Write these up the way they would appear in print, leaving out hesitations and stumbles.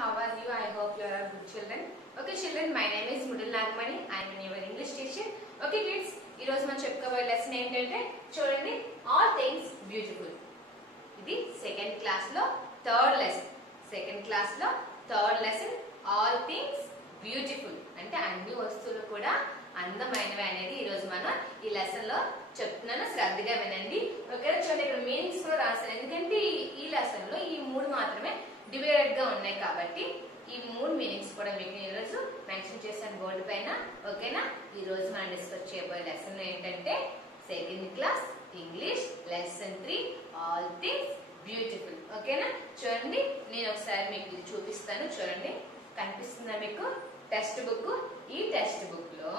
how are you? I hope you are all good children. Okay children, my name is Mudal Nagmani. I am your English teacher. Okay kids, ఈ రోజు మనం చెప్పుకోబోయే lesson ఏంటంటే చూడండి, all things beautiful. ఇది second class లో third lesson. All things beautiful అంటే అన్ని వస్తువులు కూడా అందమైనవి అనేది ఈ రోజు మనం ఈ లెసన్ లో చెప్తున్నాను. శ్రద్ధగా వినండి. ఓకే చూడండి, ఇక్కడ మీనింగ్స్ కూడా రాశాను. ఎందుకంటే ఈ లెసన్ లో ఈ మూడు మాత్రమే డివైడెడ్ గా ఉన్నాయి కాబట్టి ఈ మూడు మీనింగ్స్ కూడా మీకు ఈ రోజు మెన్షన్ చేశాను బోర్డు పైన. ఓకేనా, ఈ రోజు మనం డిస్కస్ చేయబోయే లెసన్ ఏంటంటే second class English lesson 3 all things beautiful. ఓకేనా, చూడండి నేను ఒకసారి మీకు ఇది చూపిస్తాను. చూడండి, కనిపిస్తుందా మీకు టెక్స్ట్ బుక్? ఈ టెక్స్ట్ బుక్ లో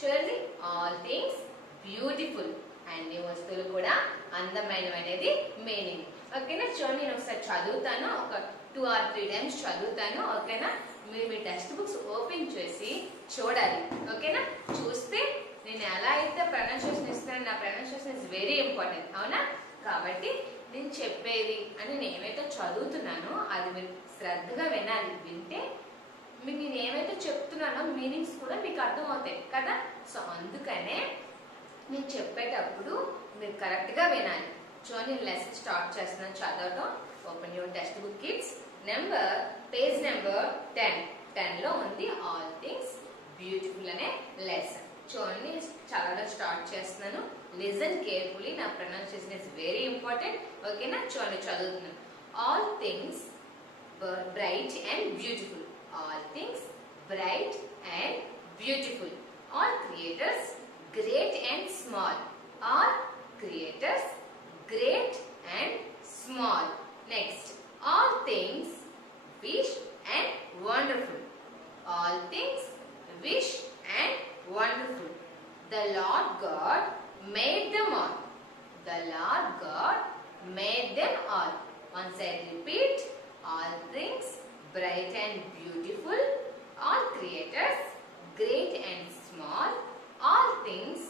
చూడండి, ఆల్ థింగ్స్ బ్యూటిఫుల్ అన్ని వస్తువులు కూడా అందమైనవి అనేది మీనింగ్. ఓకేనా, చూడండి నేను ఒకసారి చదువుతాను, ఒక 2 or 3 times చదువుతాను. ఓకేనా, మీరు మీ టెక్స్ట్ బుక్స్ ఓపెన్ చేసి చూడాలి. ఓకేనా, చూస్తే నేను ఎలా అయితే ప్రొనౌన్సియేషన్ ఇస్తాను, నా ప్రొనౌన్సియేషన్ ఇస్ వెరీ ఇంపార్టెంట్. అవునా, కాబట్టి నేను చెప్పేది అని నేను ఏమైతే చదువుతున్నానో అది మీరు శ్రద్ధగా వినాలి. వింటే మీకు నేను ఏమైతే చెప్తున్నానో మీనింగ్స్ కూడా మీకు అర్థం అవుతాయి కదా. సో అందుకనే నేను చెప్పేటప్పుడు మీరు కరెక్ట్ గా వినాలి. చూడండి, నేను లెసన్ స్టార్ట్ చేస్తున్నాను చదవటం. Open your text book kids. Page number 10 లో ఉంది ఆల్ థింగ్స్ బ్యూటిఫుల్ అనే లెసన్. చూడండి, చదవడం స్టార్ట్ చేస్తున్నాను. లిజన్ కేర్ఫుల్లీ, నా ప్రొనౌన్సియేషన్ ఇస్ వెరీ ఇంపార్టెంట్. ఓకేనా, చూడండి చదువుతున్నాను. All things bright and beautiful. All things bright and beautiful. All creators great and small. All creators great and small. Next, all things wish and wonderful. All things wish and wonderful. The Lord God made them all. The Lord God made them all. Once I repeat, all things bright and beautiful, all creators great and small, all things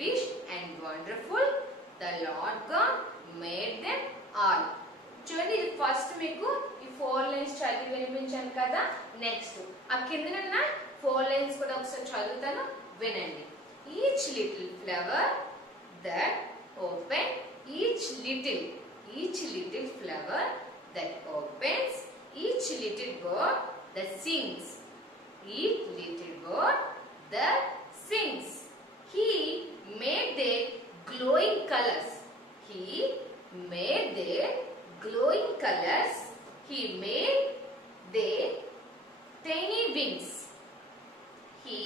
wish and wonderful, the Lord God made them all. చూడండి, ఇది first మీకు ఈ 4 lines చదివి వినిపించాను కదా. Next ఆ కిందనున్న 4 lines కూడా ఒకసారి చదువుతాను, వినండి. Each little flower that open, each little flower that opens, each little bird that sings, each little bird that sings. He made their glowing colors. He made their glowing colors. He made their tiny wings. He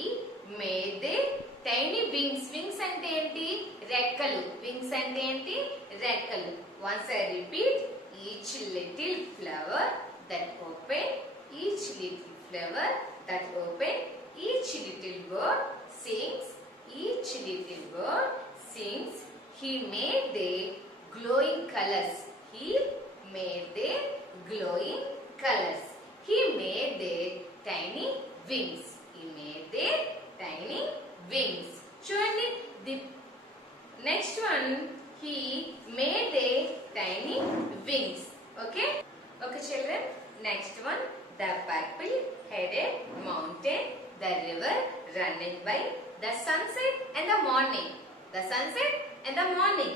made their tiny wings. Wings ante enti? Rekkalu. Wings ante enti? Rekkalu. Once I repeat, each little flower that open, each little flower that open, each little bird sings, each little bird sings. He made their glowing colors. He made their glowing colors. He made their tiny wings. He made their tiny wings. చూడండి, the next one, he made their tiny wings. Okay children, next one, the purple-headed mountain, the river running by, the sunset and the morning, the sunset and the morning,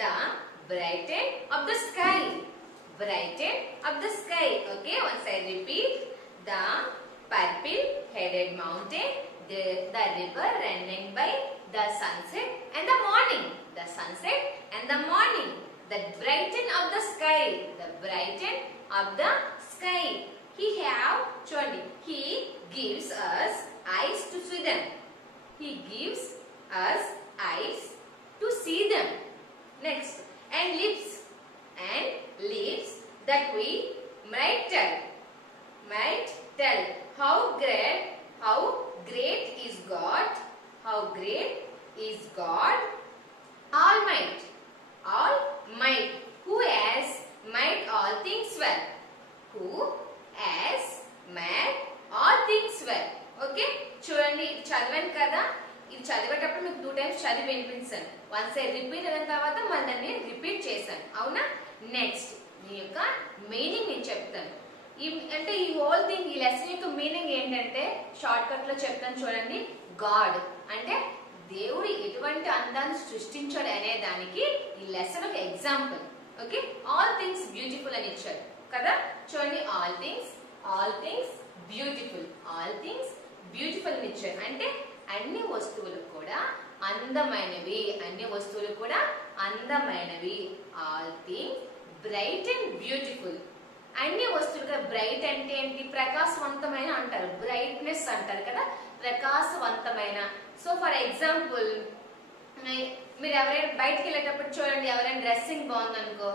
the brighten of the sky, okay, once I repeat, the purple-headed mountain, the river running by, the sunset and the morning, the sunset and the morning, the brighten of the sky, the brighten of the sky. He gives us eyes to see them. He gives us eyes to see them. Next, and lips that we might tell how great is God, all might, who has made all things well, all things well. Okay, చూడండి ఇది చదివాను కదా. ఇది చదివేటప్పుడు మీకు 2 times చదివి వినిపించాను. Once I repeat అయిన తర్వాత మళ్ళీ దాన్ని రిపీట్ చేశాను. అవునా, నెక్స్ట్ మీ యొక్క మీనింగ్ నేను చెప్తాను. అంటే ఈ హోల్ థింగ్, ఈ లెసన్ యొక్క మీనింగ్ ఏంటంటే షార్ట్ కట్ లో చెప్తాను చూడండి. గాడ్ అంటే దేవుడు ఎటువంటి అందాన్ని సృష్టించాడు అనే దానికి ఈ లెసన్ ఒక example. Okay, all things beautiful అని ఇచ్చాడు కదా. చూడండి, all things beautiful, all things beautiful అని ఇచ్చాడు. అంటే అన్ని వస్తువులు కూడా అందమైనవి, అన్ని వస్తువులు కూడా అందమైనవి. All things bright and beautiful. అన్ని వస్తువులుగా, బ్రైట్ అంటే ఏంటి? ప్రకాశవంతమైన అంటారు, బ్రైట్నెస్ అంటారు కదా, ప్రకాశవంతమైన. సో ఫర్ ఎగ్జాంపుల్, మీరు ఎవరైనా బయటకు వెళ్ళేటప్పుడు చూడండి, ఎవరైనా డ్రెస్సింగ్ బాగుందనుకో,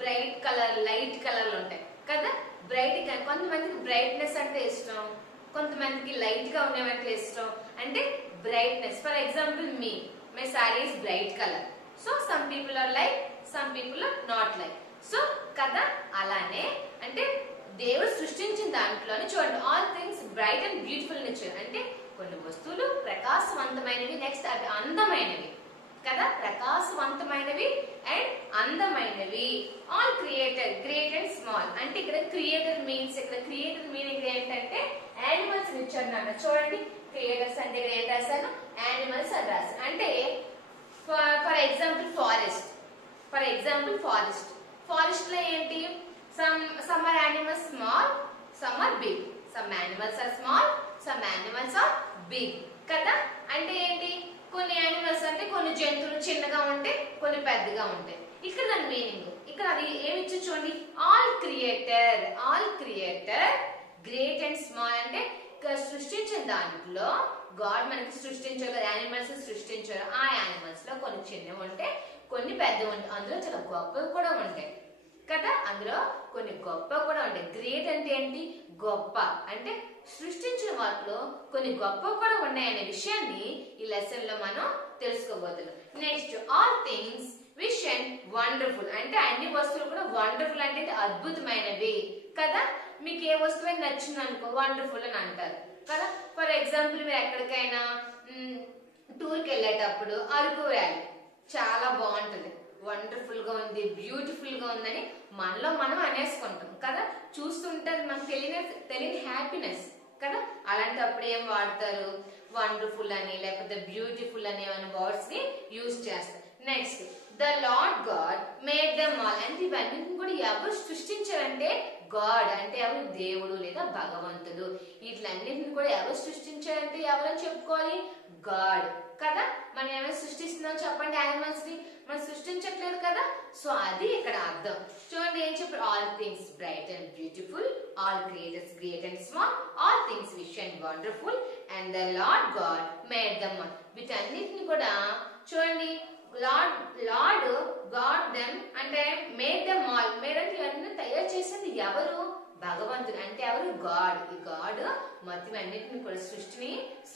బ్రైట్ కలర్, లైట్ కలర్లు ఉంటాయి కదా, బ్రైట్ గా. కొంతమందికి బ్రైట్నెస్ అంటే ఇష్టం, కొంతమందికి లైట్ గా ఉండేవంటే ఇష్టం. అంటే brightness. For example, my sari is bright colour, so some people are like, some people are not like. So కదా, అలానే అంటే దేవుడు సృష్టించిన దాంట్లోనే చూడండి, all things bright and beautiful అని ఇచ్చారు. అంటే కొన్ని వస్తువులు ప్రకాశవంతమైనవి, నెక్స్ట్ అవి అందమైనవి కదా, ప్రకాశవంతమైనవి అండ్ అందమైనవి. All creator, great and small. అంటే ఇక్కడ క్రియేటర్ మీన్స్, ఇక్కడ క్రియేటర్ మీనింగ్ ఏంటంటే యానిమల్స్ ఇచ్చారు నాన్న. చూడండి, క్రియేటర్స్ అంటే ఇక్కడ ఏం రాశాను? యానిమల్స్ అని రాశాను. అంటే ఫర్ ఎగ్జాంపుల్ ఫారెస్ట్, ఫారెస్ట్ లో ఏంటి? some are animals small, some are big, some animals are small, some animals are big కదా. అంటే ఏంటి? కొన్ని యానిమల్స్ అంటే కొన్ని జంతువులు చిన్నగా ఉంటే, కొన్ని పెద్దగా ఉంటాయి. ఇక్కడ దాని మీనింగ్, ఇక్కడ అది ఏమి ఇచ్చి చూడండి, all creator great and small. అంటే సృష్టించిన దాంట్లో గాడ్ మనకి సృష్టించారు, యానిమల్స్ సృష్టించారు. ఆ యానిమల్స్ లో కొన్ని చిన్నవి ఉంటాయి, కొన్ని పెద్దవి ఉంటాయి, అందులో చాలా గొప్పవి కూడా ఉంటాయి కదా, అందులో కొన్ని గొప్ప కూడా ఉంటాయి. గ్రేట్ అంటే ఏంటి? గొప్ప. అంటే సృష్టించిన వాటిలో కొన్ని గొప్ప కూడా ఉన్నాయనే విషయాన్ని ఈ లెసన్ లో మనం తెలుసుకోబోతున్నాం. Next, all things wish and wonderful. అంటే అన్ని వస్తువులు కూడా వండర్ఫుల్ అంటే అద్భుతమైనవి కదా. మీకు ఏ వస్తువు నచ్చింది అనుకో, వండర్ఫుల్ అని అంటారు కదా. ఫర్ ఎగ్జాంపుల్, మీరు ఎక్కడికైనా టూర్కి వెళ్ళేటప్పుడు అరకు వ్యాలీ చాలా బాగుంటుంది, వండర్ఫుల్ గా ఉంది, బ్యూటిఫుల్ గా ఉందని మనలో మనం అనేసుకుంటాం కదా. చూస్తుంటే మనకు తెలియని హ్యాపీనెస్ కదా. అలాంటప్పుడు ఏం వాడతారు? వండర్ఫుల్ అని లేకపోతే బ్యూటిఫుల్ అనే వర్డ్స్ ని యూజ్ చేస్తారు. Next, the lord God made them all. అంటే ఇవన్నీ కూడా ఎవరు సృష్టించారంటే గాడ్. అంటే ఎవరు? దేవుడు లేదా భగవంతుడు. వీటిలన్నింటిని కూడా ఎవరు సృష్టించారంటే ఎవరని చెప్పుకోవాలి? గాడ్ కదా. మనం ఏమైనా సృష్టిస్తున్నాం చెప్పండి? యానిమల్స్ ని మనం సృష్టించట్లేదు కదా. సో అది ఇక్కడ అర్థం. చూడండి ఏం చెప్పారు? All things bright and beautiful, all creators great and small, all things wish and wonderful, and the lord God made them all. వీటన్నిటిని కూడా చూడండి, లార్డ్ గాడ్ దెమ్ అంటే మేడ్ దెమ్ ఆల్. మేడ్ అంటే ఇవన్నీ తయారు చేసింది ఎవరు? భగవంతుడు. అంటే ఎవరు? గాడ్. ఈ గాడ్ మొత్తం అన్నిటిని కూడా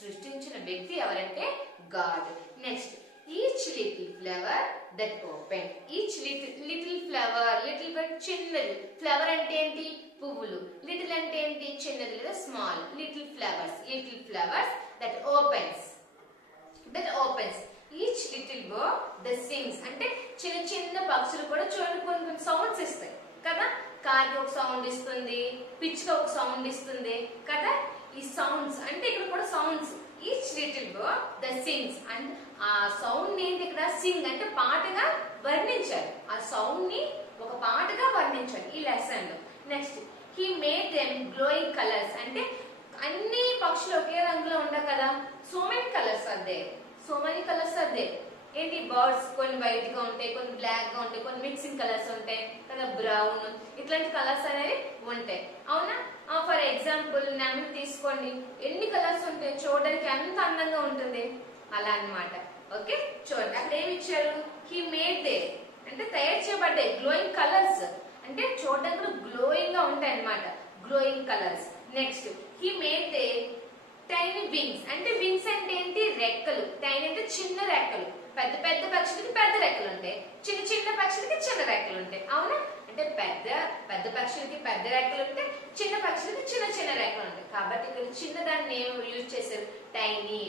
సృష్టించిన వ్యక్తి ఎవరంటే God. Next, each little flower that open. Each little flower, little but చిన్నది. ఫ్లవర్ అంటే ఏంటి? పువ్వులు. లిటిల్ అంటే ఏంటి? చిన్నది లేదా small. Little flowers that opens. Each little bird that sings. అంటే చిన్న చిన్న పక్షులు కూడా చూడండి కొన్ని సౌండ్స్ ఇస్తాయి కదా. కాకి ఒక సౌండ్ ఇస్తుంది, పిచ్చుక ఒక సౌండ్ ఇస్తుంది కదా. ఈ సౌండ్స్ అంటే ఇక్కడ కూడా sounds. Each little bird the sings. And ఆ సౌండ్ ఏంటి ఇక్కడ? సింగ్ అంటే పాటగా వర్ణించారు. ఆ సౌండ్ ని ఒక పాటగా వర్ణించారు ఈ లెసన్ లో. Next, he made them glowing colours. అంటే అన్ని పక్షులు ఒకే రంగులో ఉండవు కదా. So many colours are there. ఏంటి? బర్డ్స్ కొన్ని వైట్ గా ఉంటాయి, కొన్ని బ్లాక్ గా ఉంటాయి, కొన్ని మిక్సింగ్ కలర్స్ ఉంటాయి కదా, బ్రౌన్, ఇట్లాంటి కలర్స్ అనేవి ఉంటాయి అవునా. ఫర్ ఎగ్జాంపుల్, నెమలి తీసుకోండి, ఎన్ని కలర్స్ ఉంటాయి, చూడడానికి ఎంత అందంగా ఉంటుంది అలా అన్నమాట. ఓకే, చూడండి అక్కడ ఏమి ఇచ్చారు? హీ మేడ్ దే అంటే తయారు చేయబడ్డాయి గ్లోయింగ్ కలర్స్. అంటే చూడడానికి గ్లోయింగ్ గా ఉంటాయి అన్నమాట, glowing colours. Next, he made they tiny wings. అంటే వింగ్స్ అంటే ఏంటి? రెక్కలు. టైనీ అంటే చిన్న రెక్కలు. పెద్ద పక్షులకి పెద్ద రెక్కలు ఉంటాయి, చిన్న పక్షులకి చిన్న రెక్కలు ఉంటాయి అవునా. అంటే పెద్ద పక్షులకి పెద్ద రెక్కలు ఉంటాయి, చిన్న పక్షులకి చిన్న రెక్కలు ఉంటాయి. కాబట్టి ఇక్కడ చిన్న దాన్ని యూజ్ చేశారు, టైనీ.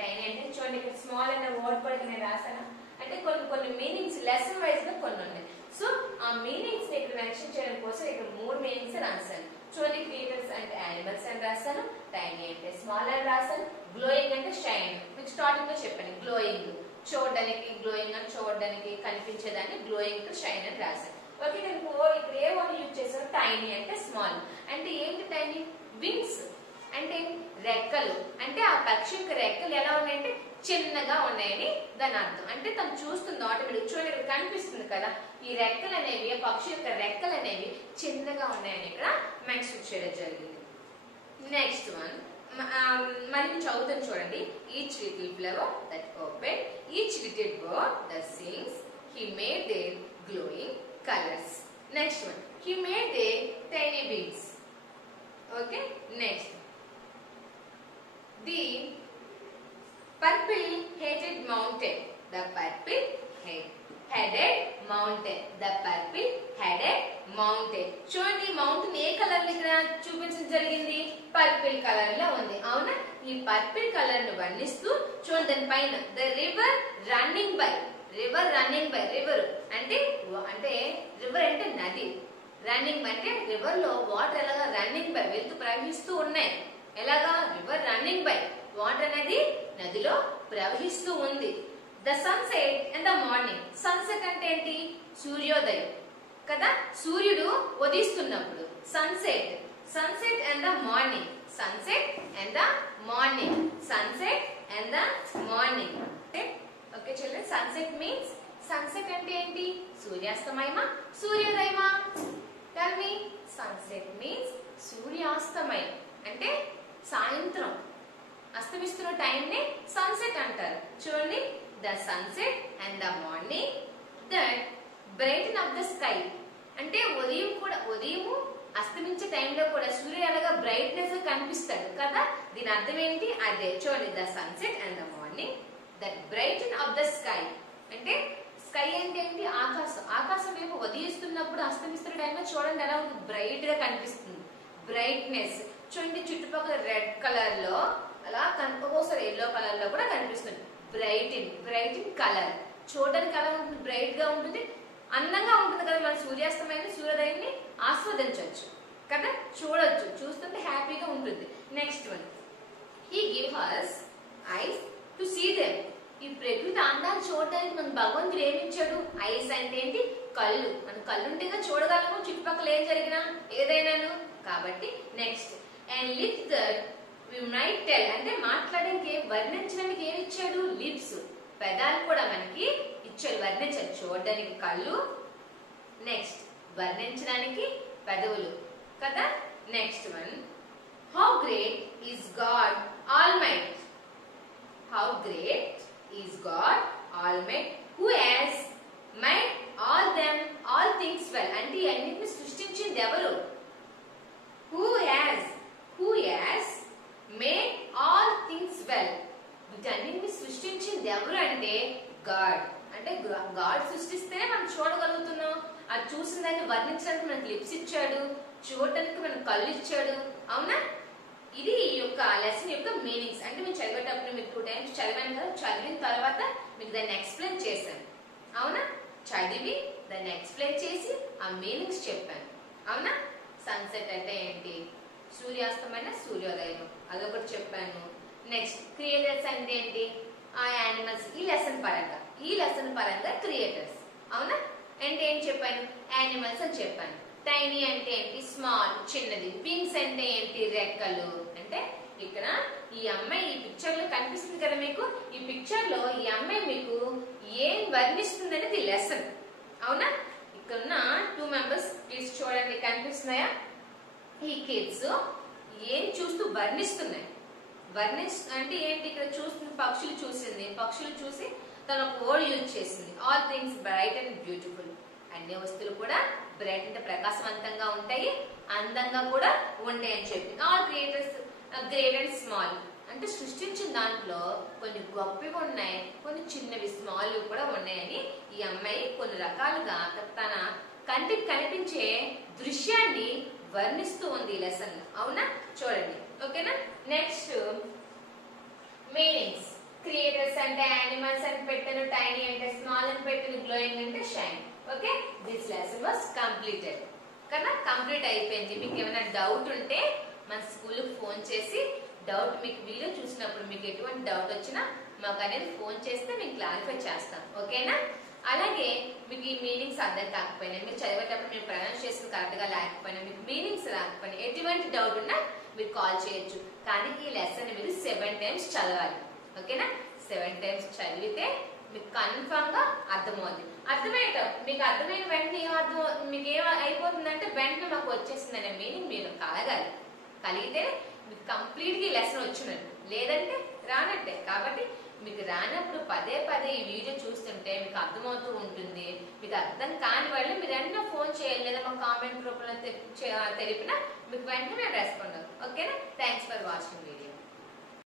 టైనీ అంటే చూడండి, ఇక్కడ స్మాల్ అనే వర్డ్ కూడా నేను రాసాను. అంటే కొన్ని మీనింగ్స్ లెసన్ వైజ్ గా కొన్ని ఉన్నాయి. సో ఆ మీనింగ్స్ ఇక్కడ మెన్షన్ చేయడం కోసం ఇక్కడ 3 మీనింగ్స్ రాశాను. చూడండి క్రియేటర్స్ అంటే యానిమల్స్ అని రాశాను, టైనీ అంటే స్మాల్ అని రాశాను, గ్లోయింగ్ అంటే షైన్. మీకు స్టార్టింగ్ లో చెప్పాను గ్లోయింగ్ చూడడానికి, గ్లోయింగ్ అని చూడడానికి కనిపించేదాన్ని గ్లోయింగ్ టు షైన్ అని రాశాను. ఓకే కనుక ఇక్కడ ఏ వర్డ్ యూజ్ చేశారు? టైనీ అంటే స్మాల్. అంటే ఏంటి టైనీ? వింగ్స్ అంటే రెక్కలు. అంటే ఆ పక్షి యొక్క రెక్కలు ఎలా ఉన్నాయంటే చిన్నగా ఉన్నాయని దాని అర్థం. అంటే తను చూస్తుంది ఆటోమేటిక్. చూడండి ఇక్కడ కనిపిస్తుంది కదా, ఈ రెక్కలు అనేవి, పక్షి యొక్క రెక్కలు అనేవి చిన్నగా ఉన్నాయని ఇక్కడ మెన్షన్ చేయడం జరిగింది. నెక్స్ట్ వన్ మరి చదువుతాను చూడండి. Each little flower that open, each little bird that sings, he made their glowing colours. Next one, he made their tiny wings. Okay, next the purple-headed mountain, the purple-headed mountain, the purple-headed mountain. చూడండి mountain ఏ colour లో ఇక్కడ చూపించడం జరిగింది? Purple colour లో ఉంది. అవునా? ఈ purple colour ను వర్ణిస్తూ చూడండి దాని పైన the river running by, river running by, river అంటే రివర్ అంటే నది, రన్నింగ్ బై అంటే రివర్ లో వాటర్ ఎలాగా రన్నింగ్ బై వెళ్తూ ప్రవహిస్తూ ఉన్నాయి. ఎలాగా? రివర్ రన్నింగ్ బై, వాటర్ అనేది నదిలో ప్రవహిస్తూ ఉంది. The sunset and the morning. Sunset అంటే ఏంటి? సూర్యోదయం కదా, సూర్యుడు ఉదయిస్తున్నప్పుడు sunset. Sunset and the morning, sunset and the morning, sunset and the morning. Okay children, sunset means, sunset అంటే ఏంటి? సూర్యాస్తమయమా సూర్యోదయమా? Tell me. సన్సెట్ మీన్స్ సూర్యాస్తమయం అంటే సాయంత్రం అస్తమిస్తున్న టైం ని సన్సెట్ అంటారు. చూడండి, the sunset and the morning that brighten up the sky. అంటే ఉదయం కూడా, ఉదయము అస్తమించే టైంలో కూడా సూర్యుడు అలాగా బ్రైట్నెస్ గా కనిపిస్తాడు కదా. దీని అర్థం ఏంటి? అదే చూడండి, the sunset and the morning that brighten up the sky. అంటే స్కై అంటే ఏంటి? ఆకాశం. ఆకాశం వైపు ఉదయిస్తున్నప్పుడు అస్తమిస్తున్న టైంలో చూడండి ఎలా ఉంటుంది, బ్రైట్ గా కనిపిస్తుంది. బ్రైట్నెస్ చూడండి, చుట్టుపక్కల రెడ్ కలర్ లో అలా ఒక్కోసారి ఎల్లో కలర్ లో కూడా కనిపిస్తుంది. బ్రైటిన్ కలర్ చూడడానికి ఎలా ఉంటుంది? బ్రైట్ గా ఉంటుంది, అందంగా ఉంటుంది కదా. మన సూర్యాస్తమయాన్ని, సూర్యోదయాన్ని ఆస్వాదించవచ్చు కదా, చూడొచ్చు, చూస్తుంటే హ్యాపీగా ఉంటుంది. Next one, he give us eyes to see them. ఈ ప్రకృతి అందాన్ని చూడడానికి మన భగవంతుడు ఏమిచ్చాడు? ఐస్ అంటే ఏంటి? కళ్ళు. మన కళ్ళు ఉంటేగా చూడగలము చుట్టుపక్కల ఏం జరిగినా ఏదైనాను. కాబట్టి next, and lips that we might tell. అంటే మాట్లాడడానికి, వర్ణించడానికి ఏమి ఇచ్చాడు? లిప్స్, పెదాలు కూడా మనకి ఇచ్చాడు వర్ణించాలి. చూడడానికి కళ్ళు, నెక్స్ట్ వర్ణించడానికి పెదవులు కదా. Next one, how great is God almighty. How great is God almighty who has made all things well. అంటే అన్నిటిని సృష్టించింది ఎవరు? Who has made all things well. వీటన్నిటిని సృష్టించింది ఎవరు అంటే గాడ్. అంటే గాడ్ సృష్టిస్తేనే మనం చూడగలుగుతున్నాం. అది చూసిన దాన్ని వర్ణించడానికి మనకి లిప్స్ ఇచ్చాడు, చూడటానికి మనకు కళ్ళు ఇచ్చాడు. అవునా? ఇది ఈ యొక్క లెసన్ యొక్క మీనింగ్స్. అంటే మేము చదివేటప్పుడు మీకు 2 times చదివాను కదా, చదివిన తర్వాత మీకు దాన్ని ఎక్స్ప్లెయిన్ చేశాను. అవునా? చదివి దాన్ని ఎక్స్ప్లెయిన్ చేసి ఆ మీనింగ్స్ చెప్పాను. అవునా? సన్సెట్ అంటే ఏంటి? సూర్యాస్తమైన సూర్యోదయం, అదొకటి చెప్పాను. నెక్స్ట్, క్రియేటర్స్ అంటే ఏంటి? ఆ యానిమల్స్. ఈ లెసన్ పరంగా క్రియేటర్స్. అవునా? అంటే ఏం చెప్పాను? యానిమల్స్ అని చెప్పాను. టైనీ అంటే ఏంటి? స్మాల్, చిన్నది. వింగ్స్ అంటే ఏంటి? రెక్కలు. అంటే ఇక్కడ ఈ అమ్మాయి ఈ పిక్చర్ లో కనిపిస్తుంది కదా మీకు. ఈ పిక్చర్ లో ఈ అమ్మాయి మీకు ఏం వర్ణిస్తుంది అనేది లెసన్. అవునా? ఇక్కడ ఉన్న 2 members ప్లీజ్ చూడండి, కనిపిస్తున్నాయా? ఈ కిడ్స్ ఏం చూస్తూ వర్ణిస్తున్నాయి. అంటే ఏంటి? ఇక్కడ చూస్తున్న పక్షులు చూసింది, పక్షులు చూసి తను ఒక వర్డ్ యూజ్ చేసింది. All things bright and beautiful. అన్ని వస్తువులు కూడా బ్రైట్ అంటే ప్రకాశవంతంగా ఉంటాయి, అందంగా కూడా ఉంటాయి అని చెప్పి. All creators great and small. అంటే సృష్టించిన దాంట్లో కొన్ని గొప్పవి ఉన్నాయి, కొన్ని చిన్నవి స్మాల్ కూడా ఉన్నాయని ఈ అమ్మాయి కొన్ని రకాలుగా తన కంటికి కనిపించే దృశ్యాన్ని వర్ణిస్తూ ఉంది ఈ లెసన్. అవునా? చూడండి. ఓకేనా? Next, meanings. క్రియేటర్స్ అంటే యానిమల్స్ అని పెట్టాను, టైనీ అంటే స్మాల్ అని పెట్టాను, గ్లోయింగ్ అంటే shine. Okay, this lesson was completed. కన్నా కంప్లీట్ అయిపోయింది. మీకు ఏమైనా డౌట్ ఉంటే మన స్కూల్కి ఫోన్ చేసి డౌట్ మీకు వీడియో చూసినప్పుడు మీకు ఎటువంటి డౌట్ వచ్చినా మాకు అనేది ఫోన్ చేస్తే మేము క్లారిఫై చేస్తాం. ఓకేనా? అలాగే మీకు ఈ మీనింగ్స్ అర్థం కాకపోయినా, మీరు చదివేటప్పుడు మీరు ప్రొనౌన్సియేషన్ కరెక్ట్ గా లేకపోయినా, మీకు మీనింగ్స్ రాకపోయినా, ఎటువంటి డౌట్ ఉన్నా మీరు కాల్ చేయొచ్చు. కానీ ఈ లెసన్ మీరు 7 times చదవాలి. ఓకేనా? 7 times చదివితే మీకు కన్ఫర్మ్ గా అర్థమవుతుంది. మీకు అర్థమైన వెంటనే మీకు ఏం అయిపోతుందంటే వెంటనే మాకు వచ్చేసిందనే మీనింగ్ మీరు కలగాలి. కలిగితే మీకు కంప్లీట్ గా ఈ లెసన్ వచ్చినట్టు, లేదంటే రానట్టే. కాబట్టి మీకు రానప్పుడు పదే పదే ఈ వీడియో చూస్తుంటే మీకు అర్థమవుతూ ఉంటుంది. మీకు అర్థం కాని వాళ్ళు మీరు వెంటనే ఫోన్ చేయాలి, లేదా మా కామెంట్ రూపంలో తెలిపినా మీకు వెంటనే రెస్పాండ్ అవుతాం. ఓకేనా? Thanks for watching video.